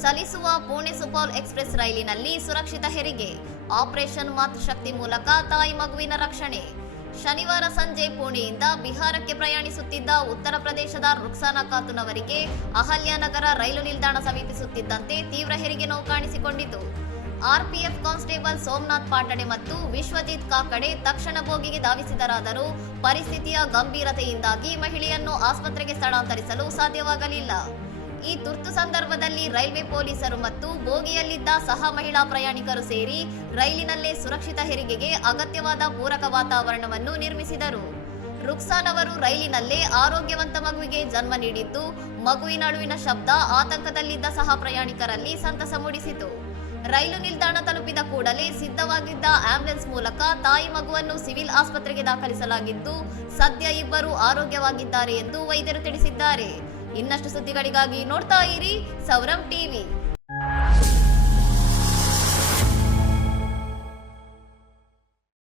ಚಲಿಸುವ Pune super express ರೈಲಿನಲ್ಲಿ ಸುರಕ್ಷಿತ ಹೆರಿಗೆ, ಆಪರೇಷನ್ ಮಾತೃಶಕ್ತಿ ಮೂಲಕ ತಾಯಿ ಮಗುವಿನ ರಕ್ಷಣೆ. ಶನಿವಾರ ಸಂಜೆ ಪುಣೆಯಿಂದ ಬಿಹಾರಕ್ಕೆ ಪ್ರಯಾಣಿಸುತ್ತಿದ್ದ ಉತ್ತರ ಪ್ರದೇಶದ ರುಕ್ಸಾನಾ ಖಾತೂನ್ ಅವರಿಗೆ ಅಹಲ್ಯಾನಗರ ರೈಲು ನಿಲ್ದಾಣ ಸಮೀಪಿಸುತ್ತಿದ್ದಂತೆ ತೀವ್ರ ಹೆರಿಗೆ ನೋವು ಕಾಣಿಸಿಕೊಂಡಿತು. ಆರ್ಪಿಎಫ್ ಕಾನ್ಸ್ಟೇಬಲ್ ಸೋಮನಾಥ್ ಪಾಟಡೆ ಮತ್ತು ವಿಶ್ವಜಿತ್ ಕಾಕಡೆ ತಕ್ಷಣ ಬೋಗಿಗೆ ಧಾವಿಸಿದರಾದರೂ ಪರಿಸ್ಥಿತಿಯ ಗಂಭೀರತೆಯಿಂದಾಗಿ ಮಹಿಳೆಯನ್ನು ಆಸ್ಪತ್ರೆಗೆ ಸ್ಥಳಾಂತರಿಸಲು ಸಾಧ್ಯವಾಗಲಿಲ್ಲ. ಈ ತುರ್ತು ಸಂದರ್ಭದಲ್ಲಿ ರೈಲ್ವೆ ಪೊಲೀಸರು ಮತ್ತು ಬೋಗಿಯಲ್ಲಿದ್ದ ಸಹ ಮಹಿಳಾ ಪ್ರಯಾಣಿಕರು ಸೇರಿ ರೈಲಿನಲ್ಲೇ ಸುರಕ್ಷಿತ ಹೆರಿಗೆಗೆ ಅಗತ್ಯವಾದ ಪೂರಕ ವಾತಾವರಣವನ್ನು ನಿರ್ಮಿಸಿದರು. ರುಕ್ಸಾನ್ ಅವರು ರೈಲಿನಲ್ಲೇ ಆರೋಗ್ಯವಂತ ಮಗುವಿಗೆ ಜನ್ಮ ನೀಡಿದ್ದು, ಮಗುವಿನ ಅಳುವಿನ ಶಬ್ದ ಆತಂಕದಲ್ಲಿದ್ದ ಸಹ ಪ್ರಯಾಣಿಕರಲ್ಲಿ ಸಂತಸ ಮೂಡಿಸಿತು. ರೈಲು ನಿಲ್ದಾಣ ತಲುಪಿದ ಕೂಡಲೇ ಸಿದ್ಧವಾಗಿದ್ದ ಆಂಬ್ಯುಲೆನ್ಸ್ ಮೂಲಕ ತಾಯಿ ಮಗುವನ್ನು ಸಿವಿಲ್ ಆಸ್ಪತ್ರೆಗೆ ದಾಖಲಿಸಲಾಗಿದ್ದು, ಸದ್ಯ ಇಬ್ಬರು ಆರೋಗ್ಯವಾಗಿದ್ದಾರೆ ಎಂದು ವೈದ್ಯರು ತಿಳಿಸಿದ್ದಾರೆ. ಇನ್ನಷ್ಟು ಸುದ್ದಿಗಳಿಗಾಗಿ ನೋಡ್ತಾ ಇರಿ ಸೌರಂ ಟಿವಿ.